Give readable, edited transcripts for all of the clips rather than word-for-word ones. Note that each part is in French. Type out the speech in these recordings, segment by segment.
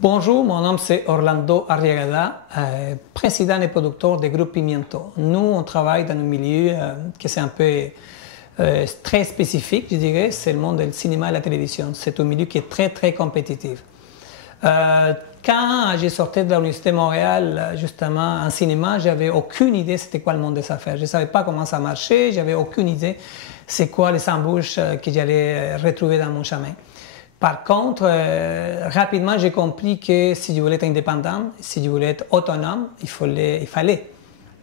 Bonjour, mon nom c'est Orlando Arriagada, président et producteur du groupe Pimiento. Nous, on travaille dans un milieu qui est un peu très spécifique, je dirais, c'est le monde du cinéma et la télévision. C'est un milieu qui est très compétitif. Quand j'ai sorti de l'Université de Montréal, justement, en cinéma, j'avais aucune idée c'était quoi le monde des affaires. Je ne savais pas comment ça marchait, j'avais aucune idée c'est quoi les embûches que j'allais retrouver dans mon chemin. Par contre, rapidement, j'ai compris que si je voulais être indépendant, si je voulais être autonome, il fallait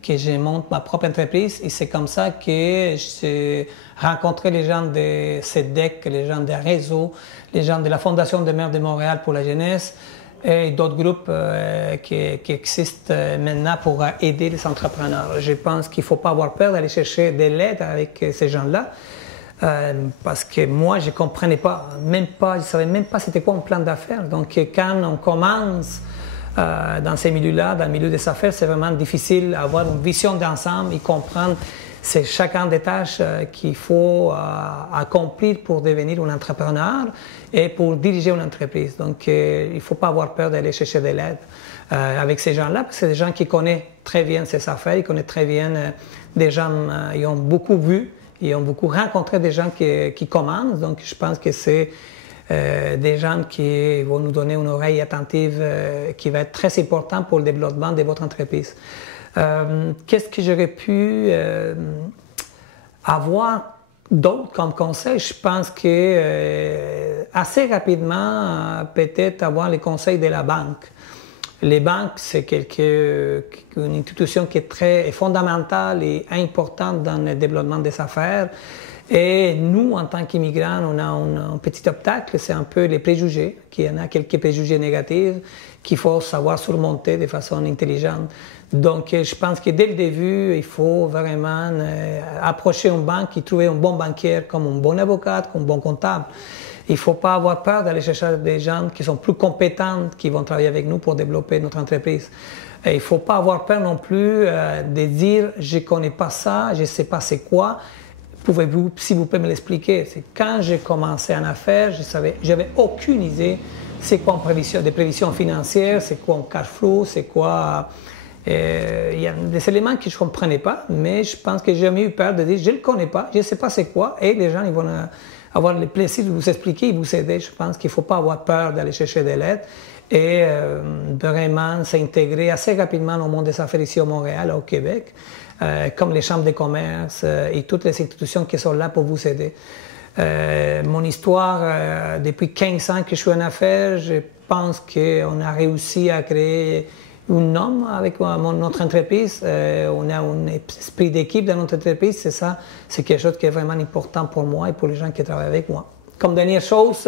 que je monte ma propre entreprise. Et c'est comme ça que j'ai rencontré les gens de CEDEC, les gens des réseaux, les gens de la Fondation des maires de Montréal pour la jeunesse et d'autres groupes qui existent maintenant pour aider les entrepreneurs. Je pense qu'il ne faut pas avoir peur d'aller chercher de l'aide avec ces gens-là. Parce que moi, je ne comprenais pas, je ne savais même pas c'était quoi un plan d'affaires. Donc, quand on commence dans ces milieux-là, dans le milieu des affaires, c'est vraiment difficile d'avoir une vision d'ensemble et comprendre c'est chacun des tâches qu'il faut accomplir pour devenir un entrepreneur et pour diriger une entreprise. Donc, il ne faut pas avoir peur d'aller chercher de l'aide avec ces gens-là, parce que c'est des gens qui connaissent très bien ces affaires, ils connaissent très bien des gens, ils ont beaucoup vu. Ils ont beaucoup rencontré des gens qui commencent, donc je pense que c'est des gens qui vont nous donner une oreille attentive qui va être très important pour le développement de votre entreprise. Qu'est-ce que j'aurais pu avoir d'autre comme conseil? Je pense que assez rapidement, peut-être avoir les conseils de la banque. Les banques, c'est une institution qui est très fondamentale et importante dans le développement des affaires. Et nous, en tant qu'immigrants, on a un petit obstacle, c'est un peu les préjugés, qu'il y en a quelques préjugés négatifs qu'il faut savoir surmonter de façon intelligente. Donc, je pense que dès le début, il faut vraiment approcher une banque et trouver un bon banquier comme un bon avocat, comme un bon comptable. Il ne faut pas avoir peur d'aller chercher des gens qui sont plus compétents, qui vont travailler avec nous pour développer notre entreprise. Et il ne faut pas avoir peur non plus de dire « je ne connais pas ça, je ne sais pas c'est quoi, pouvez-vous, s'il vous plaît, me l'expliquer ?» Quand j'ai commencé en affaires, j'avais aucune idée c'est quoi des prévisions financières, c'est quoi un cash flow, c'est quoi... Il y a des éléments que je ne comprenais pas, mais je pense que j'ai jamais eu peur de dire « je ne le connais pas, je ne sais pas c'est quoi » et les gens ils vont avoir le plaisir de vous expliquer et vous aider. Je pense qu'il ne faut pas avoir peur d'aller chercher de l'aide et vraiment s'intégrer assez rapidement au monde des affaires ici au Montréal, au Québec, comme les chambres de commerce et toutes les institutions qui sont là pour vous aider. Mon histoire, depuis 15 ans que je suis en affaires, je pense qu'on a réussi à créer un nom avec notre entreprise. On a un esprit d'équipe dans notre entreprise. C'est ça, c'est quelque chose qui est vraiment important pour moi et pour les gens qui travaillent avec moi. Comme dernière chose,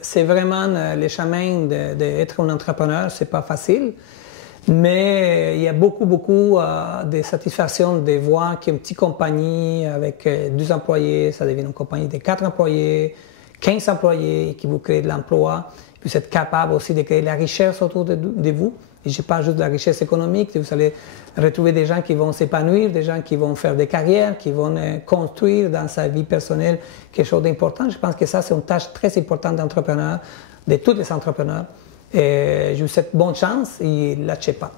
c'est vraiment le chemin d'être un entrepreneur. C'est pas facile, mais il y a beaucoup de satisfaction de voir qu'une petite compagnie avec 2 employés, ça devient une compagnie de 4 employés, 15 employés qui vous créent de l'emploi. Vous êtes capable aussi de créer la richesse autour de vous. Et je parle juste de la richesse économique. Vous allez retrouver des gens qui vont s'épanouir, des gens qui vont faire des carrières, qui vont construire dans sa vie personnelle quelque chose d'important. Je pense que ça, c'est une tâche très importante d'entrepreneur, de tous les entrepreneurs. Et je vous souhaite bonne chance et ne lâchez pas.